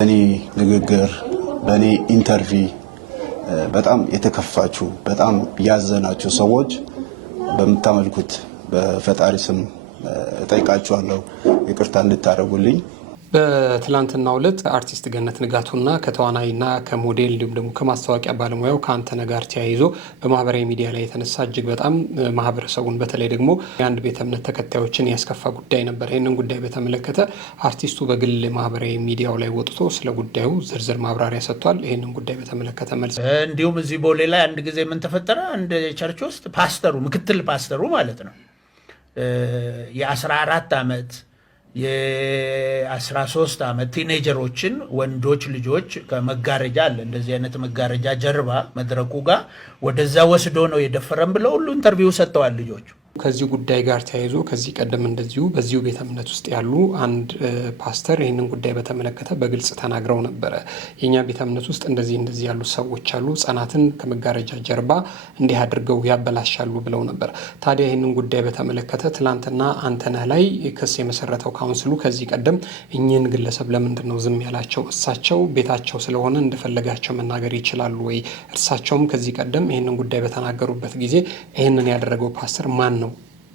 በኔ ንግግር በኔ ኢንተርቪ በጣም የተከፋችሁ በጣም ያዘናችሁ ሰዎች በመታመልኩት በፈጣሪ ስም ጠይቃችኋለሁ ይቅርታ እንድታደርጉልኝ። በትላንትናው ዕለት አርቲስት ገነት ንጋቱና ከተዋናይና ከሞዴል እንዲሁም ደግሞ ከማስታወቂያ ባለሙያው ከአንተነህ ጋር ተያይዞ በማህበራዊ ሚዲያ ላይ የተነሳ እጅግ በጣም ማህበረሰቡን በተለይ ደግሞ የአንድ ቤተ እምነት ተከታዮችን ያስከፋ ጉዳይ ነበር። ይህንን ጉዳይ በተመለከተ አርቲስቱ በግል ማህበራዊ ሚዲያው ላይ ወጥቶ ስለ ጉዳዩ ዝርዝር ማብራሪያ ሰጥቷል። ይህንን ጉዳይ በተመለከተ መልስ እንዲሁም እዚህ ቦሌ ላይ አንድ ጊዜ ምን ተፈጠረ? አንድ ቸርች ውስጥ ፓስተሩ ምክትል ፓስተሩ ማለት ነው የ14 ዓመት የ13 ዓመት ቲኔጀሮችን ወንዶች ልጆች ከመጋረጃ አለ እንደዚህ አይነት መጋረጃ ጀርባ መድረኩ ጋር ወደዛ ወስዶ ነው የደፈረም ብለው ሁሉ ኢንተርቪው ሰጥተዋል ልጆቹ። ከዚህ ጉዳይ ጋር ተያይዞ ከዚህ ቀደም እንደዚሁ በዚሁ ቤተ እምነት ውስጥ ያሉ አንድ ፓስተር ይህንን ጉዳይ በተመለከተ በግልጽ ተናግረው ነበረ። የኛ ቤተ እምነት ውስጥ እንደዚህ ያሉ ሰዎች አሉ፣ ህጻናትን ከመጋረጃ ጀርባ እንዲህ አድርገው ያበላሻሉ ብለው ነበር። ታዲያ ይህንን ጉዳይ በተመለከተ ትላንትና አንተነህ ላይ ክስ የመሰረተው ካውንስሉ ከዚህ ቀደም እኚህን ግለሰብ ለምንድን ነው ዝም ያላቸው? እሳቸው ቤታቸው ስለሆነ እንደፈለጋቸው መናገር ይችላሉ ወይ? እርሳቸውም ከዚህ ቀደም ይህንን ጉዳይ በተናገሩበት ጊዜ ይህንን ያደረገው ፓስተር ማን ነው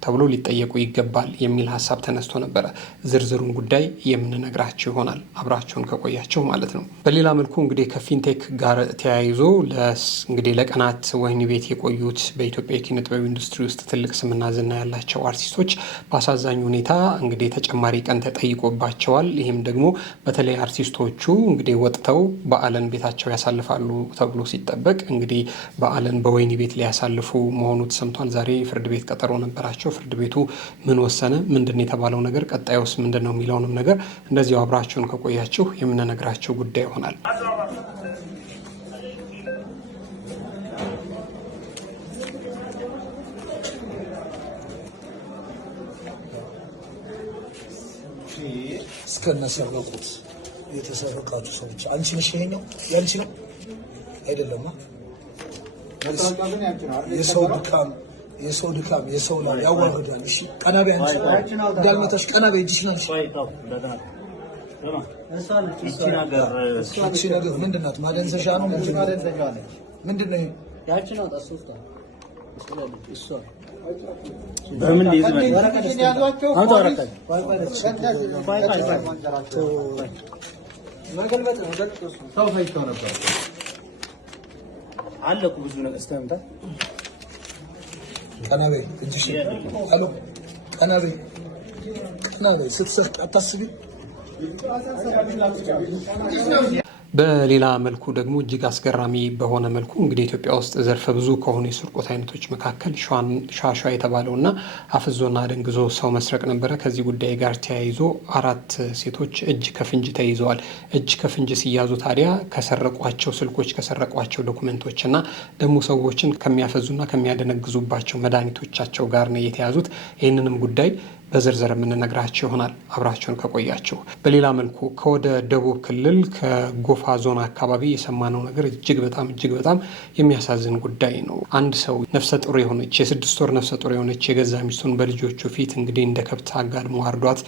ተብሎ ሊጠየቁ ይገባል የሚል ሀሳብ ተነስቶ ነበረ። ዝርዝሩን ጉዳይ የምንነግራችሁ ይሆናል አብራችሁን ከቆያችሁ ማለት ነው። በሌላ መልኩ እንግዲህ ከፊንቴክ ጋር ተያይዞ እንግዲህ ለቀናት ወህኒ ቤት የቆዩት በኢትዮጵያ የኪነ ጥበብ ኢንዱስትሪ ውስጥ ትልቅ ስምና ዝና ያላቸው አርቲስቶች በአሳዛኝ ሁኔታ እንግዲህ ተጨማሪ ቀን ተጠይቆባቸዋል። ይህም ደግሞ በተለይ አርቲስቶቹ እንግዲህ ወጥተው በዓልን ቤታቸው ያሳልፋሉ ተብሎ ሲጠበቅ እንግዲህ በዓልን በወህኒ ቤት ሊያሳልፉ መሆኑ ተሰምቷል። ዛሬ ፍርድ ቤት ቀጠሮ ነበራቸው። ፍርድ ቤቱ ምን ወሰነ፣ ምንድን የተባለው ነገር፣ ቀጣዩስ ምንድን ነው የሚለውንም ነገር እንደዚሁ አብራችሁን ከቆያችሁ የምንነግራችሁ ጉዳይ ይሆናል። እስከነሰረቁት የተሰረቃችሁ ሰዎች አንቺ ነሽ፣ ይሄኛው ያንቺ ነው አይደለም? የሰው ድካም የሰው ላይ ያዋርዳል። እሺ ቀናቤ አንቺ እንዳልመታሽ ቀናቤ እጅሽ ነው። እሺ ነገር ምንድናት? ማደንዘሻ ነው ምንድነው? ያቺ ነው ታስውስታ እሷ በምን ይዝመን መገልበጥ ነው ሰው ፈይቶ ነበር አለኩ ብዙ ነገርስተምታ ቀናቤ እጅሽ አሎ ቀናቤ ስትሰርቅ አታስቢ። በሌላ መልኩ ደግሞ እጅግ አስገራሚ በሆነ መልኩ እንግዲህ ኢትዮጵያ ውስጥ ዘርፈ ብዙ ከሆኑ የስርቆት አይነቶች መካከል ሻሿ የተባለውና አፍዞና ደንግዞ ሰው መስረቅ ነበረ። ከዚህ ጉዳይ ጋር ተያይዞ 4 ሴቶች እጅ ከፍንጅ ተይዘዋል። እጅ ከፍንጅ ሲያዙ ታዲያ ከሰረቋቸው ስልኮች፣ ከሰረቋቸው ዶኩሜንቶች እና ደግሞ ሰዎችን ከሚያፈዙና ከሚያደነግዙባቸው መድኃኒቶቻቸው ጋር ነው የተያዙት። ይህንንም ጉዳይ በዝርዝር የምንነግራችሁ ይሆናል አብራችሁን ከቆያችሁ። በሌላ መልኩ ከወደ ደቡብ ክልል ከጎፋ ዞን አካባቢ የሰማነው ነገር እጅግ በጣም የሚያሳዝን ጉዳይ ነው። አንድ ሰው ነፍሰ ጡር የሆነች የ6 ወር ነፍሰ ጡር የሆነች የገዛ ሚስቱን በልጆቹ ፊት እንግዲህ እንደ ከብት አጋድሞ አርዷት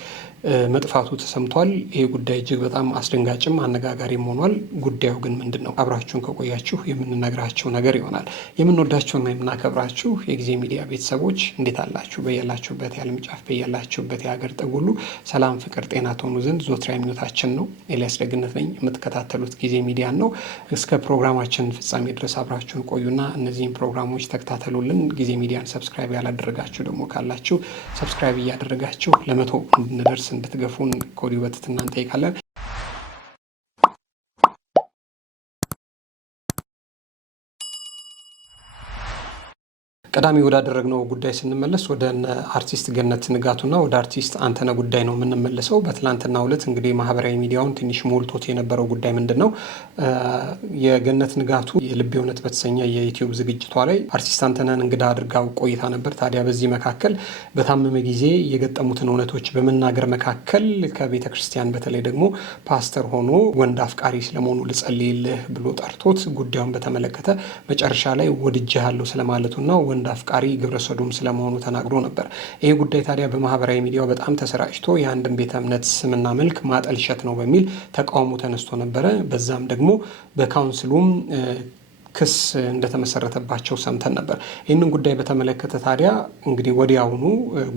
መጥፋቱ ተሰምቷል። ይሄ ጉዳይ እጅግ በጣም አስደንጋጭም አነጋጋሪም ሆኗል። ጉዳዩ ግን ምንድን ነው? አብራችሁን ከቆያችሁ የምንነግራችሁ ነገር ይሆናል። የምንወዳችሁና የምናከብራችሁ የጊዜ ሚዲያ ቤተሰቦች እንዴት አላችሁ? በያላችሁበት የዓለም ጫፍ በያላችሁበት የሀገር ጥግ ሁሉ ሰላም፣ ፍቅር፣ ጤና ትሆኑ ዘንድ ዞትሪያ ምኞታችን ነው። ኤልያስ ደግነት ነኝ። የምትከታተሉት ጊዜ ሚዲያን ነው። እስከ ፕሮግራማችን ፍጻሜ ድረስ አብራችሁን ቆዩና እነዚህን ፕሮግራሞች ተከታተሉልን። ጊዜ ሚዲያን ሰብስክራይብ ያላደረጋችሁ ደግሞ ካላችሁ ሰብስክራይብ እያደረጋችሁ ለ100 እንድንደርስ እንድትገፉን ከወዲሁ በትህትና እንጠይቃለን። ቀዳሚ ወዳደረግነው ጉዳይ ስንመለስ ወደ አርቲስት ገነት ንጋቱና ወደ አርቲስት አንተነህ ጉዳይ ነው የምንመለሰው። በትላንትናው ዕለት እንግዲህ ማህበራዊ ሚዲያውን ትንሽ ሞልቶት የነበረው ጉዳይ ምንድን ነው? የገነት ንጋቱ የልቤ እውነት በተሰኘ የዩቲዩብ ዝግጅቷ ላይ አርቲስት አንተነህን እንግዳ አድርጋው ቆይታ ነበር። ታዲያ በዚህ መካከል በታመመ ጊዜ የገጠሙትን እውነቶች በመናገር መካከል ከቤተ ክርስቲያን በተለይ ደግሞ ፓስተር ሆኖ ወንድ አፍቃሪ ስለመሆኑ ልጸልይልህ ብሎ ጠርቶት ጉዳዩን በተመለከተ መጨረሻ ላይ ወድጄሃለሁ ስለማለቱና ወንድ ወንድ አፍቃሪ ግብረ ሰዶም ስለመሆኑ ተናግሮ ነበር። ይህ ጉዳይ ታዲያ በማህበራዊ ሚዲያው በጣም ተሰራጭቶ የአንድን ቤተ እምነት ስምና መልክ ማጠልሸት ነው በሚል ተቃውሞ ተነስቶ ነበረ። በዛም ደግሞ በካውንስሉም ክስ እንደተመሰረተባቸው ሰምተን ነበር። ይህንን ጉዳይ በተመለከተ ታዲያ እንግዲህ ወዲያውኑ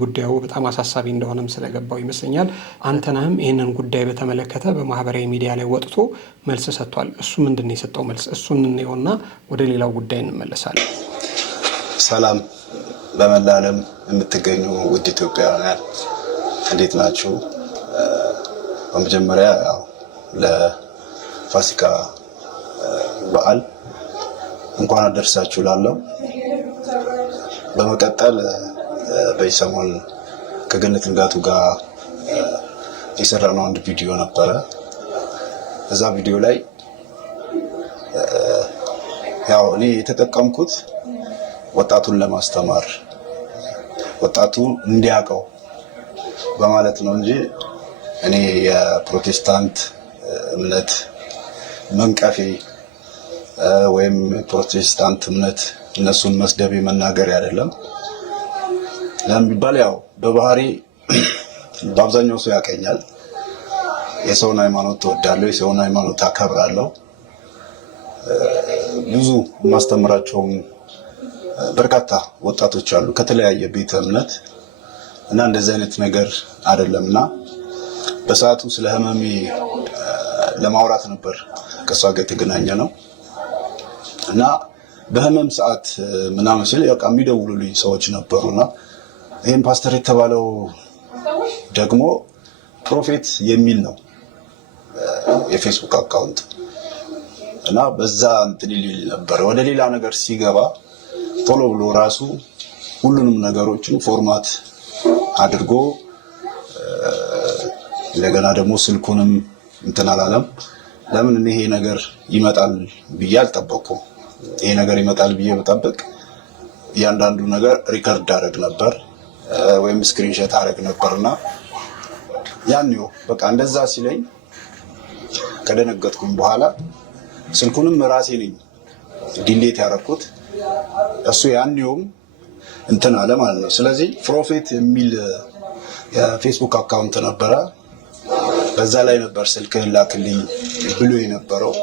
ጉዳዩ በጣም አሳሳቢ እንደሆነም ስለገባው ይመስለኛል አንተነህም ይህንን ጉዳይ በተመለከተ በማህበራዊ ሚዲያ ላይ ወጥቶ መልስ ሰጥቷል። እሱ ምንድን ነው የሰጠው መልስ? እሱን እንየውና ወደ ሌላው ጉዳይ እንመለሳለን። ሰላም በመላ ዓለም የምትገኙ ውድ ኢትዮጵያውያን እንዴት ናችሁ? በመጀመሪያ ለፋሲካ በዓል እንኳን አደረሳችሁ ላለው። በመቀጠል በዚህ ሰሞን ከገነት ንጋቱ ጋር የሰራነው አንድ ቪዲዮ ነበረ። እዛ ቪዲዮ ላይ እኔ የተጠቀምኩት ወጣቱን ለማስተማር ወጣቱ እንዲያውቀው በማለት ነው እንጂ እኔ የፕሮቴስታንት እምነት መንቀፌ ወይም ፕሮቴስታንት እምነት እነሱን መስደብ መናገር አይደለም። ለምን ቢባል በባህሪ በአብዛኛው ሰው ያቀኛል። የሰውን ሃይማኖት ተወዳለሁ፣ የሰውን ሃይማኖት አከብራለሁ። ብዙ ማስተምራቸውም በርካታ ወጣቶች አሉ ከተለያየ ቤተ እምነት እና እንደዚህ አይነት ነገር አይደለምና በሰዓቱ ስለ ህመሜ ለማውራት ነበር ከሷ ጋር የተገናኘ ነው እና በህመም ሰዓት ምናምን ሲል የሚደውሉልኝ ሰዎች ነበሩና ይሄን ፓስተር የተባለው ደግሞ ፕሮፌት የሚል ነው የፌስቡክ አካውንት እና በዛ እንትን ይል ነበር። ወደ ሌላ ነገር ሲገባ ቶሎ ብሎ ራሱ ሁሉንም ነገሮችን ፎርማት አድርጎ እንደገና ደግሞ ስልኩንም እንትን አላለም። ለምን ይሄ ነገር ይመጣል ብዬ አልጠበቅኩም። ይሄ ነገር ይመጣል ብዬ በጠብቅ እያንዳንዱ ነገር ሪከርድ አደረግ ነበር ወይም ስክሪንሾት አደረግ ነበርና ያንዩ በቃ እንደዛ ሲለኝ ከደነገጥኩኝ በኋላ ስልኩንም ራሴ ነኝ ዲሌት ያደረኩት። እሱ ያንዩም እንትን አለ ማለት ነው። ስለዚህ ፕሮፌት የሚል የፌስቡክ አካውንት ነበረ። በዛ ላይ ነበር ስልክህን ላክልኝ ብሎ የነበረው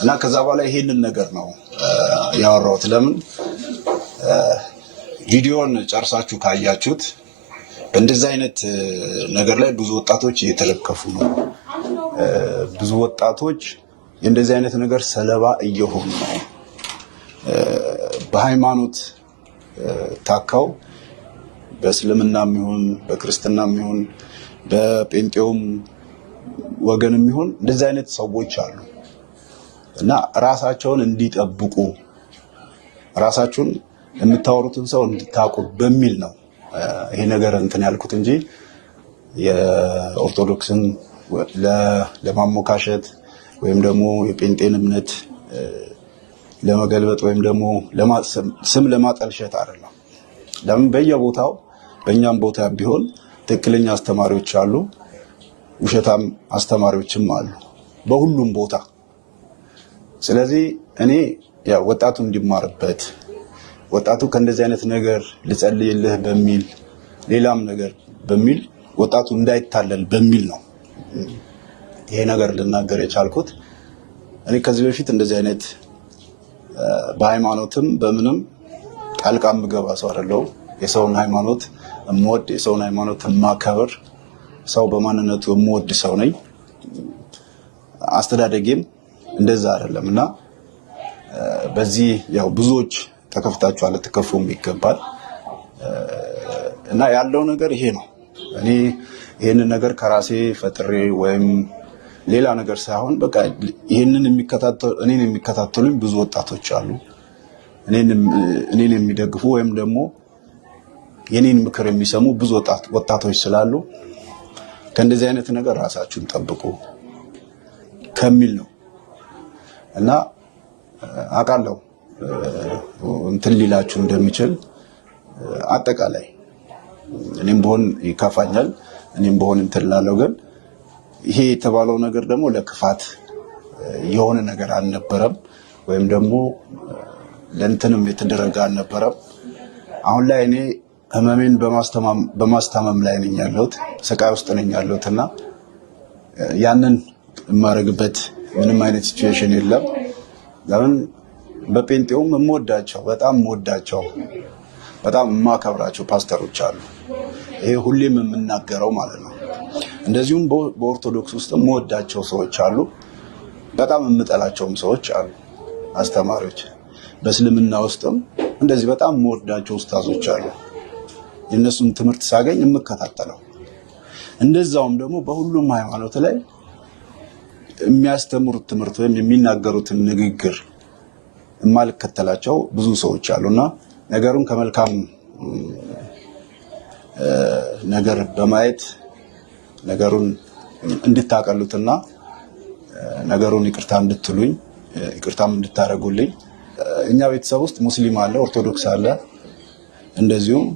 እና ከዛ በኋላ ይሄንን ነገር ነው ያወራሁት። ለምን ቪዲዮን ጨርሳችሁ ካያችሁት እንደዚህ አይነት ነገር ላይ ብዙ ወጣቶች እየተለከፉ ነው። ብዙ ወጣቶች እንደዚህ አይነት ነገር ሰለባ እየሆኑ ነው። በሃይማኖት ታካው በእስልምናም ይሁን በክርስትናም ይሁን በጴንጤውም ወገንም ይሁን እንደዚህ አይነት ሰዎች አሉ እና ራሳቸውን እንዲጠብቁ ራሳቸውን የምታወሩትን ሰው እንድታውቁ በሚል ነው ይሄ ነገር እንትን ያልኩት እንጂ የኦርቶዶክስን ለማሞካሸት ወይም ደግሞ የጴንጤን እምነት ለመገልበጥ ወይም ደግሞ ስም ለማጠልሸት አይደለም። ለምን በየቦታው በእኛም ቦታ ቢሆን ትክክለኛ አስተማሪዎች አሉ፣ ውሸታም አስተማሪዎችም አሉ በሁሉም ቦታ። ስለዚህ እኔ ወጣቱ እንዲማርበት ወጣቱ ከእንደዚህ አይነት ነገር ልጸልይልህ በሚል ሌላም ነገር በሚል ወጣቱ እንዳይታለል በሚል ነው ይሄ ነገር ልናገር የቻልኩት። እኔ ከዚህ በፊት እንደዚህ አይነት በሃይማኖትም በምንም ጣልቃ የምገባ ሰው አይደለሁም። የሰውን ሃይማኖት የምወድ የሰውን ሃይማኖት የማከብር ሰው በማንነቱ የምወድ ሰው ነኝ። አስተዳደጌም እንደዛ አይደለም እና በዚህ ብዙዎች ተከፍታችኋል፣ ልትከፉም ይገባል እና ያለው ነገር ይሄ ነው። እኔ ይሄንን ነገር ከራሴ ፈጥሬ ወይም ሌላ ነገር ሳይሆን በቃ ይሄንን የሚከታተሉኝ ብዙ ወጣቶች አሉ። እኔን የሚደግፉ ወይም ደግሞ የኔን ምክር የሚሰሙ ብዙ ወጣቶች ስላሉ ከእንደዚህ አይነት ነገር ራሳችሁን ጠብቁ ከሚል ነው እና አውቃለሁ እንትን ሊላችሁ እንደሚችል አጠቃላይ እኔም በሆን ይከፋኛል፣ እኔም በሆን እንትን እላለሁ። ግን ይሄ የተባለው ነገር ደግሞ ለክፋት የሆነ ነገር አልነበረም ወይም ደግሞ ለእንትንም የተደረገ አልነበረም። አሁን ላይ እኔ ህመሜን በማስታመም ላይ ነኝ ያለሁት፣ ስቃይ ውስጥ ነኝ ያለሁት እና ያንን የማደርግበት ምንም አይነት ሲቹዌሽን የለም። ለምን በጴንጤውም የምወዳቸው በጣም የማከብራቸው ፓስተሮች አሉ። ይሄ ሁሌም የምናገረው ማለት ነው። እንደዚሁም በኦርቶዶክስ ውስጥ የምወዳቸው ሰዎች አሉ፣ በጣም የምጠላቸውም ሰዎች አሉ፣ አስተማሪዎች። በእስልምና ውስጥም እንደዚህ በጣም የምወዳቸው ኡስታዞች አሉ፣ የእነሱን ትምህርት ሳገኝ የምከታተለው። እንደዛውም ደግሞ በሁሉም ሃይማኖት ላይ የሚያስተምሩት ትምህርት ወይም የሚናገሩትን ንግግር የማልከተላቸው ብዙ ሰዎች አሉና ነገሩን ከመልካም ነገር በማየት ነገሩን እንድታቀሉትና ነገሩን ይቅርታ እንድትሉኝ ይቅርታም እንድታረጉልኝ። እኛ ቤተሰብ ውስጥ ሙስሊም አለ፣ ኦርቶዶክስ አለ፣ እንደዚሁም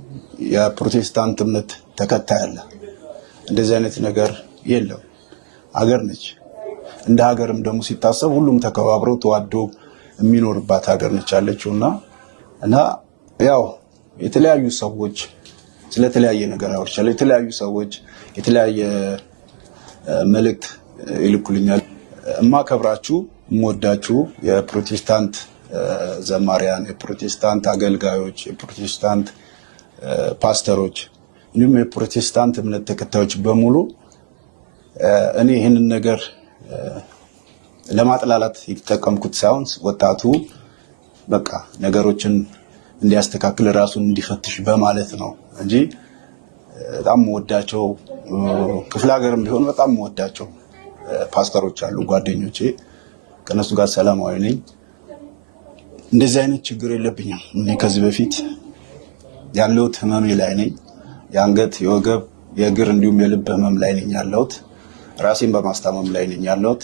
የፕሮቴስታንት እምነት ተከታይ አለ። እንደዚህ አይነት ነገር የለም። ሀገር ነች። እንደ ሀገርም ደግሞ ሲታሰብ ሁሉም ተከባብሮ ተዋዶ የሚኖርባት ሀገር ነች ያለችውና ያው የተለያዩ ሰዎች ስለተለያየ ነገር ያወርቻል። የተለያዩ ሰዎች የተለያየ መልእክት ይልኩልኛል። እማከብራችሁ እምወዳችሁ የፕሮቴስታንት ዘማሪያን፣ የፕሮቴስታንት አገልጋዮች፣ የፕሮቴስታንት ፓስተሮች እንዲሁም የፕሮቴስታንት እምነት ተከታዮች በሙሉ እኔ ይህንን ነገር ለማጥላላት የተጠቀምኩት ሳይሆን ወጣቱ በቃ ነገሮችን እንዲያስተካክል ራሱን እንዲፈትሽ በማለት ነው እንጂ በጣም ወዳቸው ክፍለ ሀገርም ቢሆን በጣም ወዳቸው ፓስተሮች አሉ ጓደኞቼ። ከነሱ ጋር ሰላማዊ ነኝ። እንደዚህ አይነት ችግር የለብኝም። እኔ ከዚህ በፊት ያለሁት ህመሜ ላይ ነኝ። የአንገት፣ የወገብ፣ የእግር እንዲሁም የልብ ህመም ላይ ነኝ ያለሁት። ራሴን በማስታመም ላይ ነኝ ያለሁት።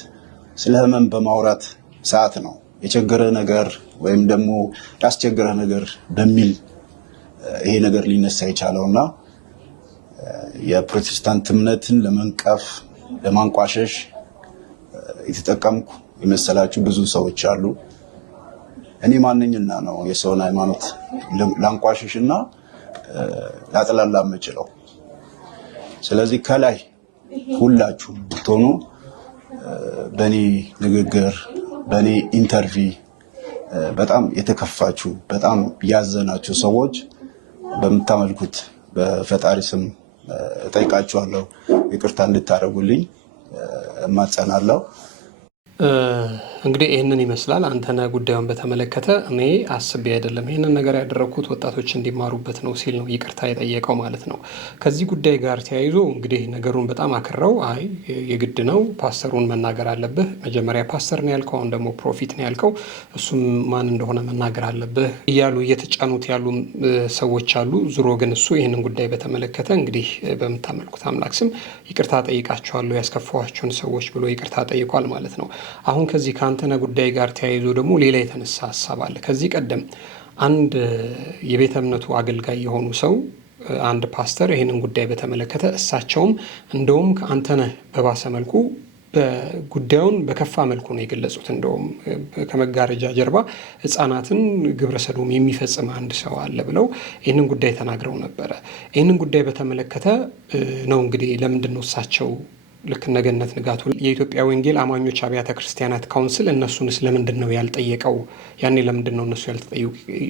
ስለ ህመም በማውራት ሰዓት ነው የቸገረ ነገር ወይም ደግሞ ያስቸገረ ነገር በሚል ይሄ ነገር ሊነሳ የቻለውና የፕሮቴስታንት እምነትን ለመንቀፍ ለማንቋሸሽ የተጠቀምኩ የመሰላችሁ ብዙ ሰዎች አሉ። እኔ ማንኝና ነው የሰውን ሃይማኖት ላንቋሸሽና ላጥላላ የምችለው? ስለዚህ ከላይ ሁላችሁ ብትሆኑ በእኔ ንግግር በእኔ ኢንተርቪው በጣም የተከፋችሁ በጣም ያዘናችሁ ሰዎች በምታመልኩት በፈጣሪ ስም እጠይቃችኋለሁ፣ ይቅርታ እንድታደርጉልኝ እማጸናለሁ። እንግዲህ ይህንን ይመስላል። አንተነህ ጉዳዩን በተመለከተ እኔ አስቤ አይደለም ይህንን ነገር ያደረግኩት ወጣቶች እንዲማሩበት ነው ሲል ነው ይቅርታ የጠየቀው ማለት ነው። ከዚህ ጉዳይ ጋር ተያይዞ እንግዲህ ነገሩን በጣም አክረው አይ የግድ ነው ፓስተሩን መናገር አለብህ፣ መጀመሪያ ፓስተር ነው ያልከው፣ አሁን ደግሞ ፕሮፊት ነው ያልከው፣ እሱም ማን እንደሆነ መናገር አለብህ እያሉ እየተጫኑት ያሉ ሰዎች አሉ። ዙሮ ግን እሱ ይህንን ጉዳይ በተመለከተ እንግዲህ በምታመልኩት አምላክ ስም ይቅርታ ጠይቃቸዋለሁ ያስከፋኋቸውን ሰዎች ብሎ ይቅርታ ጠይቋል ማለት ነው። አሁን ከዚህ ከአንተነህ ጉዳይ ጋር ተያይዞ ደግሞ ሌላ የተነሳ ሀሳብ አለ። ከዚህ ቀደም አንድ የቤተ እምነቱ አገልጋይ የሆኑ ሰው አንድ ፓስተር ይህንን ጉዳይ በተመለከተ እሳቸውም እንደውም ከአንተነህ በባሰ መልኩ ጉዳዩን በከፋ መልኩ ነው የገለጹት። እንደውም ከመጋረጃ ጀርባ ሕፃናትን ግብረ ሰዶም የሚፈጽም አንድ ሰው አለ ብለው ይህንን ጉዳይ ተናግረው ነበረ። ይህንን ጉዳይ በተመለከተ ነው እንግዲህ ለምንድን ነው እሳቸው ልክ እነ ገነት ንጋቱ የኢትዮጵያ ወንጌል አማኞች አብያተ ክርስቲያናት ካውንስል እነሱንስ ለምንድን ነው ያልጠየቀው? ያኔ ለምንድን ነው እነሱ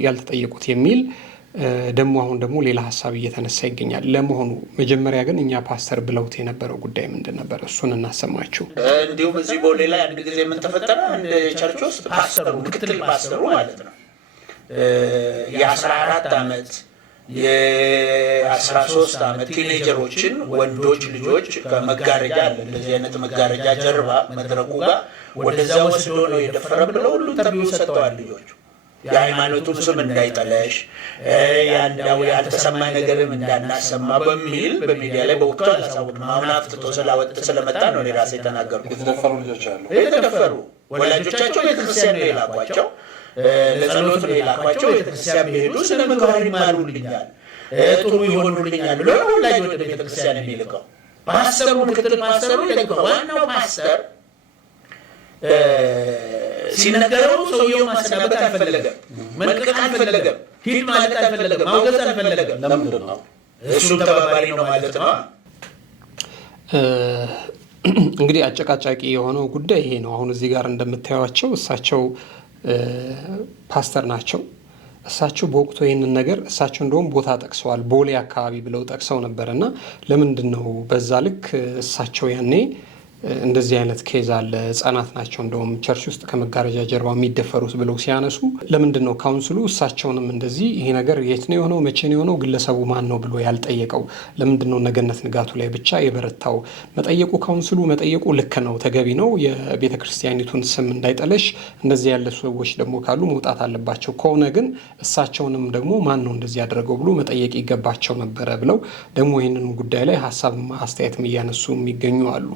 ያልተጠየቁት የሚል ደግሞ አሁን ደግሞ ሌላ ሀሳብ እየተነሳ ይገኛል። ለመሆኑ መጀመሪያ ግን እኛ ፓስተር ብለውት የነበረው ጉዳይ ምንድን ነበር? እሱን እናሰማችሁ። እንዲሁም እዚህ ቦሌ ላይ አንድ ጊዜ የምንተፈጠረ አንድ ቸርች ውስጥ ፓስተሩ ምክትል ፓስተሩ ማለት ነው የ14 ዓመት የ13 ዓመት ቲኔጀሮችን ወንዶች ልጆች ከመጋረጃ አለ እንደዚህ አይነት መጋረጃ ጀርባ መድረኩ ጋር ወደዛ ወስዶ ነው የደፈረ ብለው ሁሉ ኢንተርቪው ሰጥተዋል። ልጆቹ የሃይማኖቱን ስም እንዳይጠለሽ ያልተሰማ ነገርም እንዳናሰማ በሚል በሚዲያ ላይ በወቅቱ አላሳወቅንም። አሁን አፍጥጦ ስለመጣ ነው እኔ ራሴ የተናገርኩት። የተደፈሩ ልጆች አሉ። የተደፈሩ ወላጆቻቸው ቤተክርስቲያን ነው የላኳቸው፣ ለጸሎት ነው የላኳቸው። ቤተክርስቲያን ቢሄዱ ስነ ምግባር ይማሩልኛል፣ ጥሩ ይሆኑልኛል ብሎ ወላጅ ወደ ቤተክርስቲያን የሚልከው ፓስተሩ ምክትል ፓስተሩ ዋናው ፓስተር ሲነገረው ሰውየው ማሰናበት አልፈለገም፣ መልቀቅ አልፈለገም፣ ሂድ ማለት አልፈለገም፣ ማውገዝ አልፈለገም። ለምንድን ነው? እሱም ተባባሪ ነው ማለት ነው። እንግዲህ አጨቃጫቂ የሆነው ጉዳይ ይሄ ነው። አሁን እዚህ ጋር እንደምታዩቸው እሳቸው ፓስተር ናቸው። እሳቸው በወቅቱ ይህንን ነገር እሳቸው እንደውም ቦታ ጠቅሰዋል፣ ቦሌ አካባቢ ብለው ጠቅሰው ነበር። እና ለምንድን ነው በዛ ልክ እሳቸው ያኔ እንደዚህ አይነት ኬዝ አለ፣ ህጻናት ናቸው እንደውም ቸርች ውስጥ ከመጋረጃ ጀርባ የሚደፈሩት ብለው ሲያነሱ ለምንድን ነው ካውንስሉ እሳቸውንም እንደዚህ ይሄ ነገር የት ነው የሆነው መቼ ነው የሆነው ግለሰቡ ማን ነው ብሎ ያልጠየቀው? ለምንድን ነው ነገነት ንጋቱ ላይ ብቻ የበረታው? መጠየቁ ካውንስሉ መጠየቁ ልክ ነው፣ ተገቢ ነው። የቤተ ክርስቲያኒቱን ስም እንዳይጠለሽ እንደዚህ ያለ ሰዎች ደግሞ ካሉ መውጣት አለባቸው። ከሆነ ግን እሳቸውንም ደግሞ ማን ነው እንደዚህ ያደረገው ብሎ መጠየቅ ይገባቸው ነበረ ብለው ደግሞ ይህንን ጉዳይ ላይ ሀሳብ አስተያየትም እያነሱ የሚገኙ አሉ።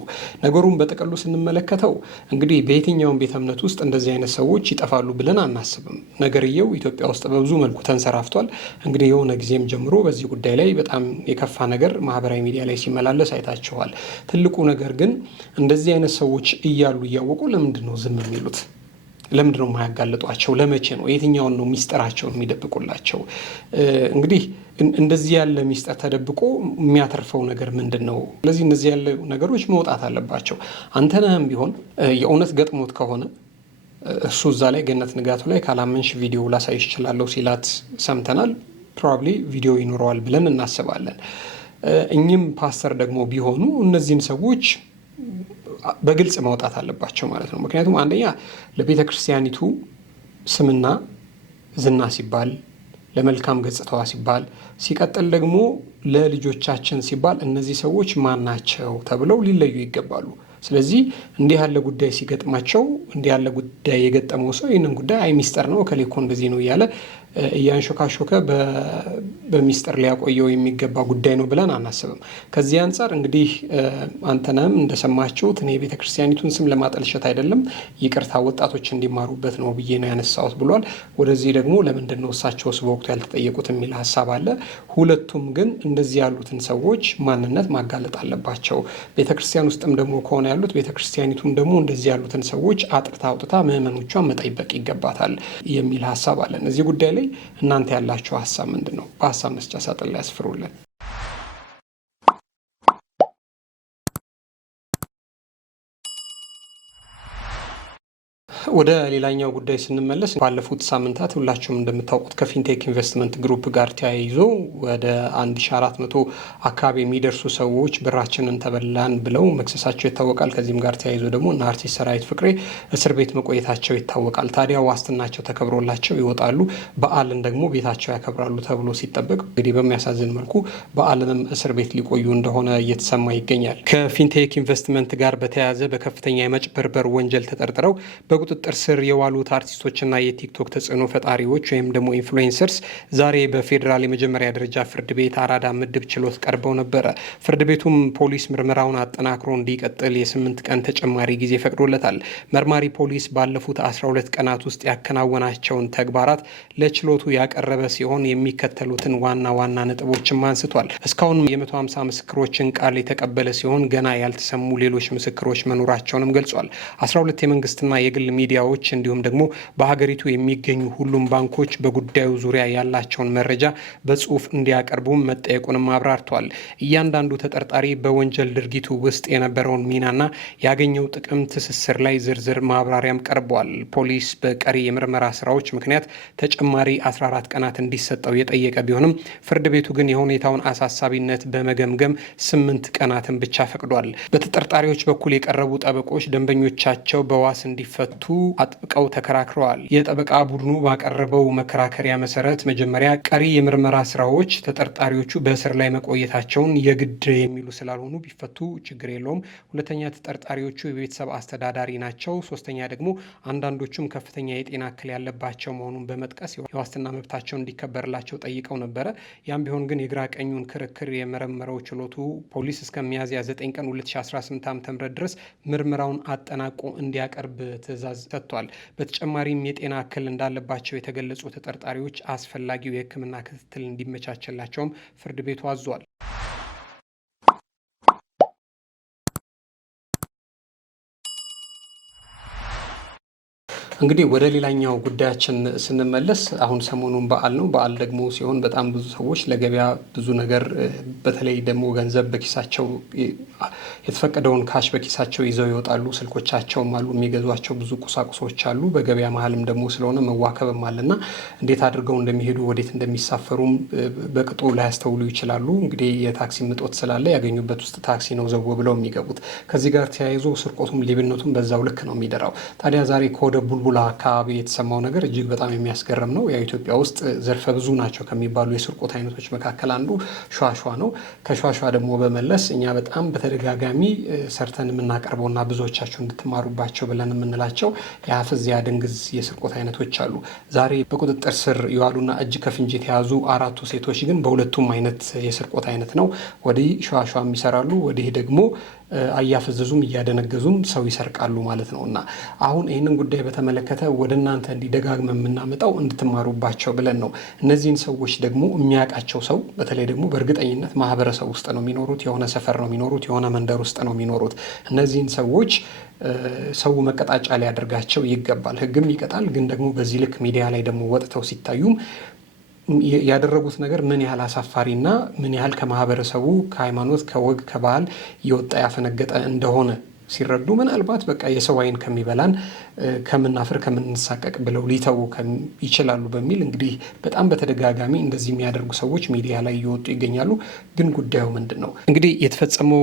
ነገሩን በጥቅሉ ስንመለከተው እንግዲህ በየትኛውም ቤተ እምነት ውስጥ እንደዚህ አይነት ሰዎች ይጠፋሉ ብለን አናስብም። ነገርየው ኢትዮጵያ ውስጥ በብዙ መልኩ ተንሰራፍቷል። እንግዲህ የሆነ ጊዜም ጀምሮ በዚህ ጉዳይ ላይ በጣም የከፋ ነገር ማህበራዊ ሚዲያ ላይ ሲመላለስ አይታችኋል። ትልቁ ነገር ግን እንደዚህ አይነት ሰዎች እያሉ እያወቁ ለምንድን ነው ዝም የሚሉት? ለምንድን ነው የማያጋልጧቸው? ለመቼ ነው? የትኛውን ነው ሚስጥራቸውን የሚደብቁላቸው? እንግዲህ እንደዚህ ያለ ሚስጥር ተደብቆ የሚያተርፈው ነገር ምንድን ነው? ስለዚህ እነዚህ ያለ ነገሮች መውጣት አለባቸው። አንተነህም ቢሆን የእውነት ገጥሞት ከሆነ እሱ እዛ ላይ ገነት ንጋቱ ላይ ካላመንሽ ቪዲዮ ላሳይሽ እችላለሁ ሲላት ሰምተናል። ፕሮባብሊ ቪዲዮ ይኖረዋል ብለን እናስባለን። እኚህም ፓስተር ደግሞ ቢሆኑ እነዚህን ሰዎች በግልጽ ማውጣት አለባቸው ማለት ነው። ምክንያቱም አንደኛ ለቤተ ክርስቲያኒቱ ስምና ዝና ሲባል፣ ለመልካም ገጽታዋ ሲባል፣ ሲቀጥል ደግሞ ለልጆቻችን ሲባል እነዚህ ሰዎች ማን ናቸው ተብለው ሊለዩ ይገባሉ። ስለዚህ እንዲህ ያለ ጉዳይ ሲገጥማቸው እንዲህ ያለ ጉዳይ የገጠመው ሰው ይህንን ጉዳይ አይ ሚስጥር ነው ከሌኮ እንደዚህ ነው እያለ እያንሾካሾከ በሚስጥር ሊያቆየው የሚገባ ጉዳይ ነው ብለን አናስብም። ከዚህ አንጻር እንግዲህ አንተነህም እንደሰማችሁት እኔ የቤተ ክርስቲያኒቱን ስም ለማጠልሸት አይደለም ይቅርታ ወጣቶች እንዲማሩበት ነው ብዬ ነው ያነሳሁት ብሏል። ወደዚህ ደግሞ ለምንድን ነው እሳቸውስ በወቅቱ ያልተጠየቁት የሚል ሀሳብ አለ። ሁለቱም ግን እንደዚህ ያሉትን ሰዎች ማንነት ማጋለጥ አለባቸው። ቤተ ክርስቲያን ውስጥም ደግሞ ከሆነ ያሉት ቤተ ክርስቲያኒቱም ደግሞ እንደዚህ ያሉትን ሰዎች አጥርታ አውጥታ ምዕመኖቿን መጠበቅ ይገባታል የሚል ሀሳብ አለን። እዚህ ጉዳይ ላይ እናንተ ያላችሁ ሀሳብ ምንድን ነው? በሀሳብ መስጫ ሳጥን ላይ ያስፍሩልን። ወደ ሌላኛው ጉዳይ ስንመለስ ባለፉት ሳምንታት ሁላችሁም እንደምታውቁት ከፊንቴክ ኢንቨስትመንት ግሩፕ ጋር ተያይዞ ወደ 1400 አካባቢ የሚደርሱ ሰዎች ብራችንን ተበላን ብለው መክሰሳቸው ይታወቃል። ከዚህም ጋር ተያይዞ ደግሞ እነ አርቲስት ሰራዊት ፍቅሬ እስር ቤት መቆየታቸው ይታወቃል። ታዲያ ዋስትናቸው ተከብሮላቸው ይወጣሉ፣ በዓልን ደግሞ ቤታቸው ያከብራሉ ተብሎ ሲጠበቅ እንግዲህ በሚያሳዝን መልኩ በዓልንም እስር ቤት ሊቆዩ እንደሆነ እየተሰማ ይገኛል። ከፊንቴክ ኢንቨስትመንት ጋር በተያያዘ በከፍተኛ የመጭበርበር ወንጀል ተጠርጥረው በቁጥጥር ስር የዋሉት አርቲስቶችና የቲክቶክ ተጽዕኖ ፈጣሪዎች ወይም ደግሞ ኢንፍሉዌንሰርስ ዛሬ በፌዴራል የመጀመሪያ ደረጃ ፍርድ ቤት አራዳ ምድብ ችሎት ቀርበው ነበረ። ፍርድ ቤቱም ፖሊስ ምርመራውን አጠናክሮ እንዲቀጥል የ8 ቀን ተጨማሪ ጊዜ ፈቅዶለታል። መርማሪ ፖሊስ ባለፉት 12 ቀናት ውስጥ ያከናወናቸውን ተግባራት ለችሎቱ ያቀረበ ሲሆን የሚከተሉትን ዋና ዋና ነጥቦችም አንስቷል። እስካሁን የ150 ምስክሮችን ቃል የተቀበለ ሲሆን ገና ያልተሰሙ ሌሎች ምስክሮች መኖራቸውንም ገልጿል። 12 የመንግስትና የግል ሚዲያዎች እንዲሁም ደግሞ በሀገሪቱ የሚገኙ ሁሉም ባንኮች በጉዳዩ ዙሪያ ያላቸውን መረጃ በጽሁፍ እንዲያቀርቡ መጠየቁንም አብራርተዋል። እያንዳንዱ ተጠርጣሪ በወንጀል ድርጊቱ ውስጥ የነበረውን ሚናና ያገኘው ጥቅም ትስስር ላይ ዝርዝር ማብራሪያም ቀርቧል። ፖሊስ በቀሪ የምርመራ ስራዎች ምክንያት ተጨማሪ 14 ቀናት እንዲሰጠው የጠየቀ ቢሆንም ፍርድ ቤቱ ግን የሁኔታውን አሳሳቢነት በመገምገም 8 ቀናትን ብቻ ፈቅዷል። በተጠርጣሪዎች በኩል የቀረቡ ጠበቆች ደንበኞቻቸው በዋስ እንዲፈቱ አጥብቀው ተከራክረዋል። የጠበቃ ቡድኑ ባቀረበው መከራከሪያ መሰረት መጀመሪያ ቀሪ የምርመራ ስራዎች ተጠርጣሪዎቹ በእስር ላይ መቆየታቸውን የግድ የሚሉ ስላልሆኑ ቢፈቱ ችግር የለውም። ሁለተኛ ተጠርጣሪዎቹ የቤተሰብ አስተዳዳሪ ናቸው። ሶስተኛ ደግሞ አንዳንዶቹም ከፍተኛ የጤና እክል ያለባቸው መሆኑን በመጥቀስ የዋስትና መብታቸው እንዲከበርላቸው ጠይቀው ነበረ። ያም ቢሆን ግን የግራ ቀኙን ክርክር የመረመረው ችሎቱ ፖሊስ እስከ ሚያዝያ 9 ቀን 2018 ዓ.ም ድረስ ምርመራውን አጠናቆ እንዲያቀርብ ትዕዛዝ ሰጥቷል። በተጨማሪም የጤና እክል እንዳለባቸው የተገለጹ ተጠርጣሪዎች አስፈላጊው የሕክምና ክትትል እንዲመቻችላቸውም ፍርድ ቤቱ አዟል። እንግዲህ ወደ ሌላኛው ጉዳያችን ስንመለስ አሁን ሰሞኑን በዓል ነው። በዓል ደግሞ ሲሆን በጣም ብዙ ሰዎች ለገበያ ብዙ ነገር በተለይ ደግሞ ገንዘብ በኪሳቸው የተፈቀደውን ካሽ በኪሳቸው ይዘው ይወጣሉ። ስልኮቻቸውም አሉ፣ የሚገዟቸው ብዙ ቁሳቁሶች አሉ። በገበያ መሀልም ደግሞ ስለሆነ መዋከብም አለና እንዴት አድርገው እንደሚሄዱ ወዴት እንደሚሳፈሩም በቅጡ ላያስተውሉ ይችላሉ። እንግዲህ የታክሲ ምጦት ስላለ ያገኙበት ውስጥ ታክሲ ነው ዘው ብለው የሚገቡት። ከዚህ ጋር ተያይዞ ስርቆቱም ሌብነቱም በዛው ልክ ነው የሚደራው። ታዲያ ዛሬ ከወደ ቡልቡላ አካባቢ የተሰማው ነገር እጅግ በጣም የሚያስገርም ነው። ያው ኢትዮጵያ ውስጥ ዘርፈ ብዙ ናቸው ከሚባሉ የስርቆት አይነቶች መካከል አንዱ ሸዋሸዋ ነው። ከሸዋሸዋ ደግሞ በመለስ እኛ በጣም በተደጋጋሚ ሰርተን የምናቀርበውና ብዙዎቻችሁ እንድትማሩባቸው ብለን የምንላቸው የአፍዝ የአደንግዝ የስርቆት አይነቶች አሉ። ዛሬ በቁጥጥር ስር የዋሉና እጅ ከፍንጅ የተያዙ 4 ሴቶች ግን በሁለቱም አይነት የስርቆት አይነት ነው። ወዲህ ሸዋሸዋም ይሰራሉ፣ ወዲህ ደግሞ እያፈዘዙም እያደነገዙም ሰው ይሰርቃሉ ማለት ነው። እና አሁን ይህንን ጉዳይ በተመለከተ ወደ እናንተ እንዲደጋግመ የምናመጣው እንድትማሩባቸው ብለን ነው። እነዚህን ሰዎች ደግሞ የሚያውቃቸው ሰው በተለይ ደግሞ በእርግጠኝነት ማህበረሰብ ውስጥ ነው የሚኖሩት፣ የሆነ ሰፈር ነው የሚኖሩት፣ የሆነ መንደር ውስጥ ነው የሚኖሩት። እነዚህን ሰዎች ሰው መቀጣጫ ሊያደርጋቸው ይገባል። ህግም ይቀጣል። ግን ደግሞ በዚህ ልክ ሚዲያ ላይ ደግሞ ወጥተው ሲታዩም ያደረጉት ነገር ምን ያህል አሳፋሪና ምን ያህል ከማህበረሰቡ ከሃይማኖት ከወግ ከባህል የወጣ ያፈነገጠ እንደሆነ ሲረዱ ምናልባት በቃ የሰው አይን ከሚበላን ከምናፍር ከምንሳቀቅ ብለው ሊተው ይችላሉ በሚል እንግዲህ በጣም በተደጋጋሚ እንደዚህ የሚያደርጉ ሰዎች ሚዲያ ላይ እየወጡ ይገኛሉ። ግን ጉዳዩ ምንድን ነው? እንግዲህ የተፈጸመው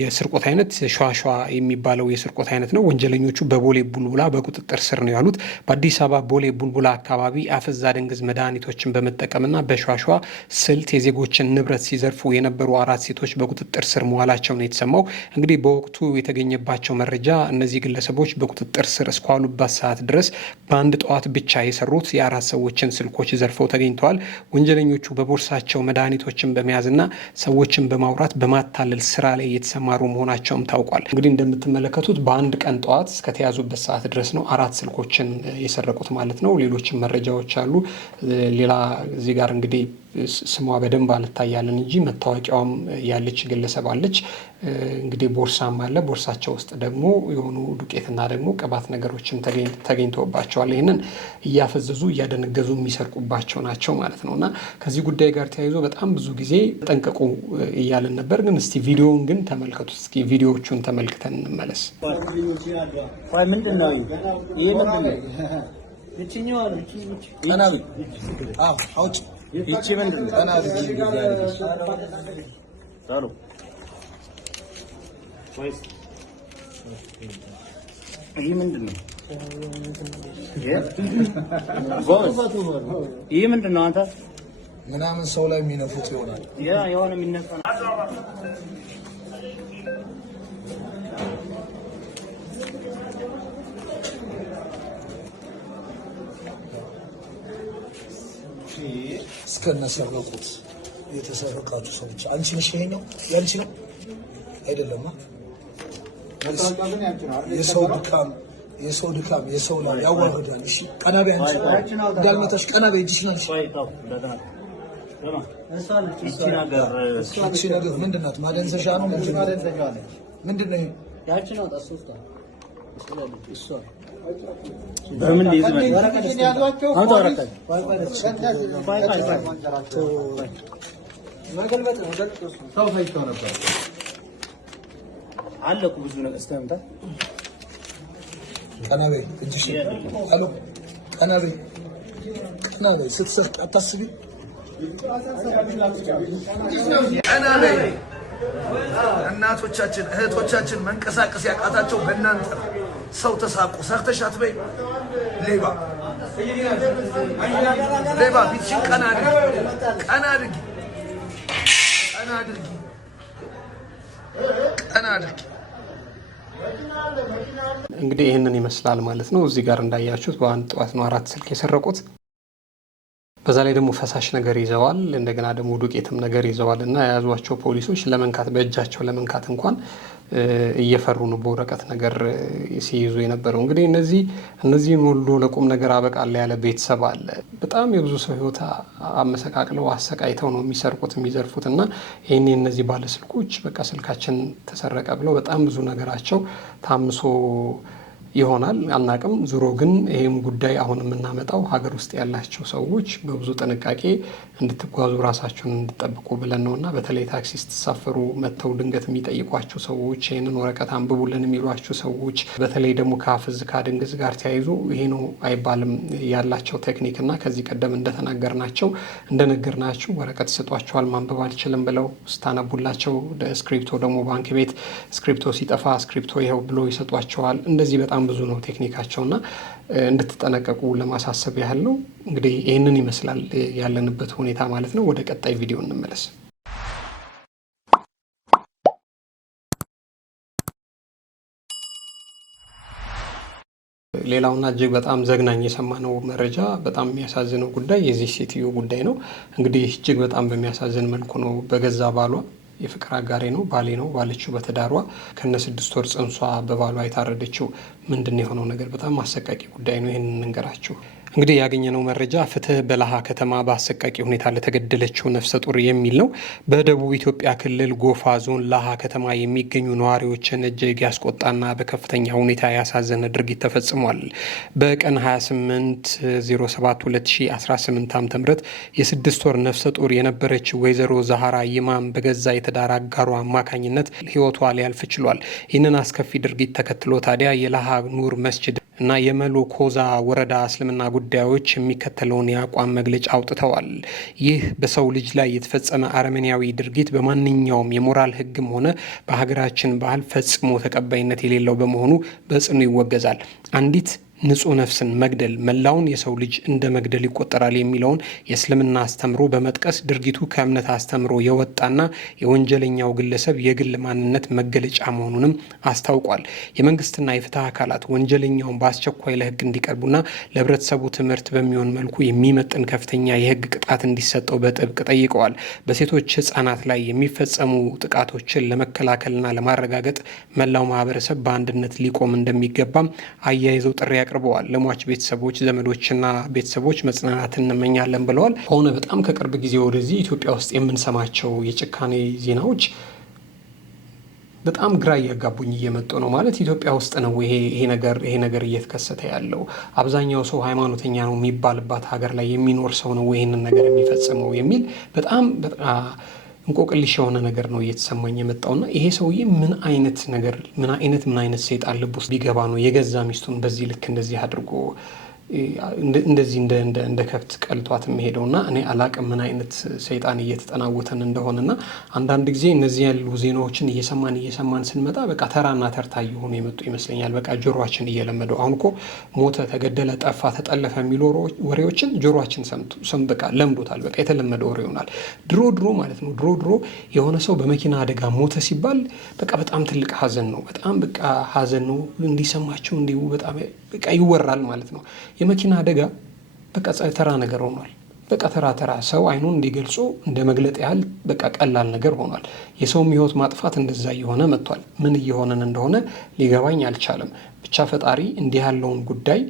የስርቆት አይነት ሸዋሸዋ የሚባለው የስርቆት አይነት ነው። ወንጀለኞቹ በቦሌ ቡልቡላ በቁጥጥር ስር ነው ያሉት። በአዲስ አበባ ቦሌ ቡልቡላ አካባቢ አፍዝ አደንግዝ መድኃኒቶችን በመጠቀምና በሸዋሸዋ ስልት የዜጎችን ንብረት ሲዘርፉ የነበሩ 4 ሴቶች በቁጥጥር ስር መዋላቸው ነው የተሰማው። እንግዲህ በወቅቱ የተገኘባቸው መረጃ እነዚህ ግለሰቦች በቁጥጥር ስር እስካሉበት ሰዓት ድረስ በአንድ ጠዋት ብቻ የሰሩት የ4 ሰዎችን ስልኮች ዘርፈው ተገኝተዋል። ወንጀለኞቹ በቦርሳቸው መድኃኒቶችን በመያዝና ሰዎችን በማውራት በማታለል ስራ ላይ የተሰማሩ መሆናቸውም ታውቋል። እንግዲህ እንደምትመለከቱት በአንድ ቀን ጠዋት እስከተያዙበት ሰዓት ድረስ ነው 4 ስልኮችን የሰረቁት ማለት ነው። ሌሎችም መረጃዎች አሉ። ሌላ እዚህ ጋር እንግዲህ ስሟ በደንብ አልታያለን እንጂ መታወቂያውም ያለች ግለሰብ አለች። እንግዲህ ቦርሳም አለ። ቦርሳቸው ውስጥ ደግሞ የሆኑ ዱቄትና ደግሞ ቅባት ነገሮችም ተገኝተውባቸዋል። ይህንን እያፈዘዙ እያደነገዙ የሚሰርቁባቸው ናቸው ማለት ነው። እና ከዚህ ጉዳይ ጋር ተያይዞ በጣም ብዙ ጊዜ ተጠንቀቁ እያለን ነበር። ግን እስቲ ቪዲዮውን ግን ተመልከቱ። እስኪ ቪዲዮዎቹን ተመልክተን እንመለስ። ይቺ ምንድን ነው? ይህ ምንድን ነው? ይህ ምንድን ነው? አንተ ምናምን ሰው ላይ የሚነፉት ይሆናል። የሆነ የሚነፋ እስከነሰረቁት የተሰረቃችሁ ሰዎች አንቺ ነሽ። ይሄኛው ያንቺ ነው አይደለም? የሰው ድካም የሰው ላይ ያዋርዳል። እሺ ቀና በይ አንቺ እንዳልመታሽ ቀና በይ። እጅሽን አንቺ እቺ ነገር ምንድን ናት? ማደንዘዣ ነው ምንድን ነው? ያቺ ነው ታስውስታ እሷ በምን ሊይዝ ማለት ነው? አለ እኮ ብዙ ነገር ስተምታ ቀና በይ እጅሽን አሎ ቀና በይ ስትሰርቅ አታስቢ። ቀና በይ። እናቶቻችን እህቶቻችን መንቀሳቀስ ያቃታቸው በእናንተ ነው። ሰው ተሳቁ ሰርተሽ አትበይ። ሌባ ፊትሽን ቀና አድርጊ። እንግዲህ ይህንን ይመስላል ማለት ነው። እዚህ ጋር እንዳያችሁት በአንድ ጠዋት ነው 4 ስልክ የሰረቁት። በዛ ላይ ደግሞ ፈሳሽ ነገር ይዘዋል። እንደገና ደግሞ ዱቄትም ነገር ይዘዋል እና የያዟቸው ፖሊሶች ለመንካት በእጃቸው ለመንካት እንኳን እየፈሩ ነው በወረቀት ነገር ሲይዙ የነበረው። እንግዲህ እነዚህን ሁሉ ለቁም ነገር አበቃለ ያለ ቤተሰብ አለ። በጣም የብዙ ሰው ሕይወት አመሰቃቅለው አሰቃይተው ነው የሚሰርቁት የሚዘርፉት። እና ይህኔ እነዚህ ባለስልኮች በቃ ስልካችን ተሰረቀ ብለው በጣም ብዙ ነገራቸው ታምሶ ይሆናል አናቅም። ዙሮ ግን ይህም ጉዳይ አሁን የምናመጣው ሀገር ውስጥ ያላቸው ሰዎች በብዙ ጥንቃቄ እንድትጓዙ ራሳችሁን እንድጠብቁ ብለን ነውና በተለይ ታክሲ ስትሳፈሩ መጥተው ድንገት የሚጠይቋችሁ ሰዎች፣ ይህንን ወረቀት አንብቡልን የሚሏችሁ ሰዎች፣ በተለይ ደግሞ ከአፍዝ ከድንግዝ ጋር ተያይዞ ይሄ ነው አይባልም ያላቸው ቴክኒክ እና ከዚህ ቀደም እንደነገርናችሁ ወረቀት ይሰጧቸዋል ማንበብ አልችልም ብለው ስታነቡላቸው፣ ስክሪፕቶ ደግሞ ባንክ ቤት ስክሪፕቶ ሲጠፋ ስክሪፕቶ ይኸው ብሎ ይሰጧቸዋል። እንደዚህ በጣም ብዙ ነው ቴክኒካቸውና እንድትጠነቀቁ ለማሳሰብ ያህል ነው። እንግዲህ ይህንን ይመስላል ያለንበት ሁኔታ ማለት ነው። ወደ ቀጣይ ቪዲዮ እንመለስ። ሌላውና እጅግ በጣም ዘግናኝ የሰማነው መረጃ በጣም የሚያሳዝነው ጉዳይ የዚህ ሴትዮ ጉዳይ ነው። እንግዲህ እጅግ በጣም በሚያሳዝን መልኩ ነው በገዛ ባሏ የፍቅር አጋሬ ነው ባሌ ነው ባለችው በትዳሯ ከነ 6 ወር ጽንሷ በባሏ የታረደችው። ምንድነው የሆነው ነገር? በጣም አሰቃቂ ጉዳይ ነው። ይሄንን እንንገራችሁ። እንግዲህ ያገኘነው መረጃ ፍትህ በለሃ ከተማ በአሰቃቂ ሁኔታ ለተገደለችው ነፍሰ ጡር የሚል ነው። በደቡብ ኢትዮጵያ ክልል ጎፋ ዞን ለሃ ከተማ የሚገኙ ነዋሪዎችን እጅግ ያስቆጣና በከፍተኛ ሁኔታ ያሳዘነ ድርጊት ተፈጽሟል። በቀን 28/07/2018 ዓ.ም የ6 ወር ነፍሰ ጡር የነበረች ወይዘሮ ዛሃራ ይማም በገዛ የትዳር አጋሯ አማካኝነት ህይወቷ ሊያልፍ ችሏል። ይህንን አስከፊ ድርጊት ተከትሎ ታዲያ የለሃ ኑር መስጅድ እና የመሎ ኮዛ ወረዳ እስልምና ጉዳዮች የሚከተለውን የአቋም መግለጫ አውጥተዋል። ይህ በሰው ልጅ ላይ የተፈጸመ አረመኔያዊ ድርጊት በማንኛውም የሞራል ህግም ሆነ በሀገራችን ባህል ፈጽሞ ተቀባይነት የሌለው በመሆኑ በጽኑ ይወገዛል። አንዲት ንጹህ ነፍስን መግደል መላውን የሰው ልጅ እንደ መግደል ይቆጠራል የሚለውን የእስልምና አስተምሮ በመጥቀስ ድርጊቱ ከእምነት አስተምሮ የወጣና የወንጀለኛው ግለሰብ የግል ማንነት መገለጫ መሆኑንም አስታውቋል። የመንግስትና የፍትህ አካላት ወንጀለኛውን በአስቸኳይ ለህግ እንዲቀርቡና ለህብረተሰቡ ትምህርት በሚሆን መልኩ የሚመጥን ከፍተኛ የህግ ቅጣት እንዲሰጠው በጥብቅ ጠይቀዋል። በሴቶች ህጻናት ላይ የሚፈጸሙ ጥቃቶችን ለመከላከልና ለማረጋገጥ መላው ማህበረሰብ በአንድነት ሊቆም እንደሚገባም አያይዘው ጥሪ አቅርበዋል። ለሟች ቤተሰቦች ዘመዶችና ቤተሰቦች መጽናናትን እንመኛለን ብለዋል። ሆነ በጣም ከቅርብ ጊዜ ወደዚህ ኢትዮጵያ ውስጥ የምንሰማቸው የጭካኔ ዜናዎች በጣም ግራ እያጋቡኝ እየመጡ ነው። ማለት ኢትዮጵያ ውስጥ ነው ይሄ ነገር እየተከሰተ ያለው? አብዛኛው ሰው ሃይማኖተኛ ነው የሚባልባት ሀገር ላይ የሚኖር ሰው ነው ይሄንን ነገር የሚፈጽመው የሚል በጣም እንቆቅልሽ የሆነ ነገር ነው እየተሰማኝ የመጣውና ይሄ ሰውዬ ምን አይነት ሰይጣን ልብ ውስጥ ቢገባ ነው የገዛ ሚስቱን በዚህ ልክ እንደዚህ አድርጎ እንደዚህ እንደ ከብት ቀልቷት የሚሄደውና እኔ አላቅም ምን አይነት ሰይጣን እየተጠናወተን እንደሆነና አንዳንድ ጊዜ እነዚህ ያሉ ዜናዎችን እየሰማን ስንመጣ በቃ ተራና ተርታ እየሆኑ የመጡ ይመስለኛል። በቃ ጆሮአችን እየለመደው አሁን እኮ ሞተ፣ ተገደለ፣ ጠፋ፣ ተጠለፈ የሚሉ ወሬዎችን ጆሮአችን ሰም በቃ ለምዶታል። በቃ የተለመደ ወሬ ይሆናል። ድሮ ማለት ነው ድሮ የሆነ ሰው በመኪና አደጋ ሞተ ሲባል በጣም ትልቅ ሀዘን ነው። በጣም በቃ ሀዘን ነው እንዲሰማቸው እንዲሁ በጣም በቃ ይወራል ማለት ነው። የመኪና አደጋ በቃ ተራ ነገር ሆኗል። በቃ ተራ ሰው አይኑን እንዲገልጹ እንደ መግለጥ ያህል በቃ ቀላል ነገር ሆኗል። የሰውም ህይወት ማጥፋት እንደዛ እየሆነ መጥቷል። ምን እየሆነን እንደሆነ ሊገባኝ አልቻለም። ብቻ ፈጣሪ እንዲህ ያለውን ጉዳይ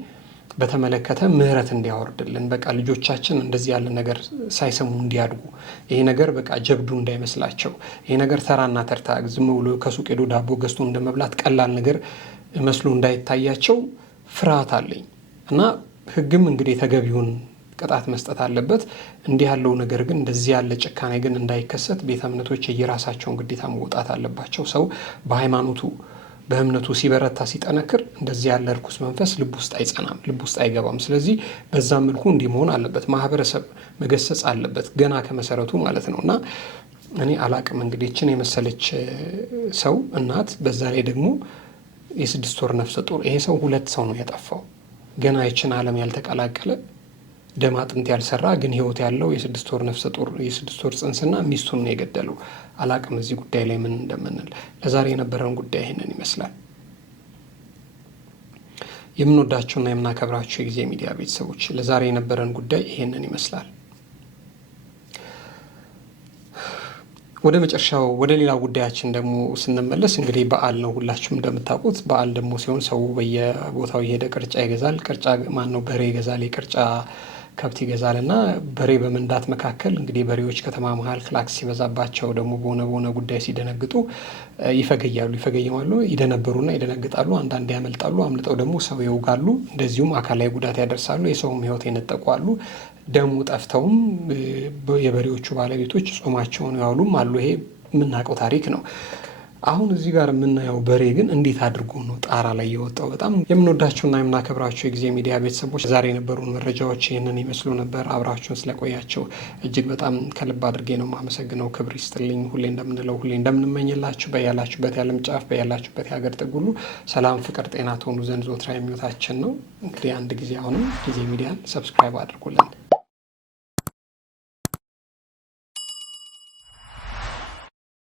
በተመለከተ ምህረት እንዲያወርድልን፣ በቃ ልጆቻችን እንደዚህ ያለ ነገር ሳይሰሙ እንዲያድጉ፣ ይሄ ነገር በቃ ጀብዱ እንዳይመስላቸው፣ ይሄ ነገር ተራና ተርታ ዝም ብሎ ከሱቅ ሄዶ ዳቦ ገዝቶ እንደመብላት ቀላል ነገር መስሎ እንዳይታያቸው ፍርሃት አለኝ እና ህግም እንግዲህ ተገቢውን ቅጣት መስጠት አለበት። እንዲህ ያለው ነገር ግን እንደዚህ ያለ ጭካኔ ግን እንዳይከሰት ቤተ እምነቶች የራሳቸውን ግዴታ መውጣት አለባቸው። ሰው በእምነቱ ሲበረታ ሲጠነክር እንደዚህ ያለ እርኩስ መንፈስ ልብ ውስጥ አይጸናም፣ ልብ ውስጥ አይገባም። ስለዚህ በዛ መልኩ እንዲህ መሆን አለበት። ማህበረሰብ መገሰጽ አለበት ገና ከመሰረቱ ማለት ነው እና እኔ አላቅም እንግዲህ እችን የመሰለች ሰው እናት፣ በዛ ላይ ደግሞ የ6 ወር ነፍሰ ጡር። ይሄ ሰው 2 ሰው ነው ያጠፋው። ገና ይችን ዓለም ያልተቀላቀለ ደም አጥንት ያልሰራ ግን ህይወት ያለው የ6 ወር ነፍሰ ጡር የ6 ወር ጽንስና ሚስቱን ነው የገደለው። አላቅም እዚህ ጉዳይ ላይ ምን እንደምንል። ለዛሬ የነበረን ጉዳይ ይሄንን ይመስላል። የምንወዳቸውና የምናከብራቸው የጊዜ ሚዲያ ቤተሰቦች ለዛሬ የነበረን ጉዳይ ይሄንን ይመስላል። ወደ መጨረሻው ወደ ሌላ ጉዳያችን ደግሞ ስንመለስ እንግዲህ በዓል ነው። ሁላችሁም እንደምታውቁት በዓል ደግሞ ሲሆን ሰው በየቦታው የሄደ ቅርጫ ይገዛል። በሬ ይገዛል። የቅርጫ ከብት ይገዛልና በሬ በመንዳት መካከል እንግዲህ በሬዎች ከተማ መሀል ክላክስ ሲበዛባቸው ደግሞ በሆነ ጉዳይ ሲደነግጡ ይፈገያሉ፣ ይደነበሩና ይደነግጣሉ። አንዳንዴ ያመልጣሉ፣ አምልጠው ደግሞ ሰው ይወጋሉ። እንደዚሁም አካላዊ ጉዳት ያደርሳሉ፣ የሰውም ሕይወት የነጠቋሉ። ደሙ ጠፍተውም የበሬዎቹ ባለቤቶች ጾማቸውን ያዋሉም አሉ። ይሄ የምናውቀው ታሪክ ነው። አሁን እዚህ ጋር የምናየው በሬ ግን እንዴት አድርጎ ነው ጣራ ላይ የወጣው? በጣም የምንወዳችሁና የምናከብራችሁ የጊዜ ሚዲያ ቤተሰቦች ዛሬ የነበሩን መረጃዎች ይህንን ይመስሉ ነበር። አብራችሁን ስለቆያቸው እጅግ በጣም ከልብ አድርጌ ነው የማመሰግነው። ክብር ይስጥልኝ። ሁሌ እንደምንመኝላችሁ በያላችሁበት የዓለም ጫፍ በያላችሁበት የሀገር ጥግ ሁሉ ሰላም፣ ፍቅር፣ ጤና ትሆኑ ዘንድ ዞትራ የሚወታችን ነው። እንግዲህ አንድ ጊዜ አሁንም ጊዜ ሚዲያን ሰብስክራይብ አድርጉልን።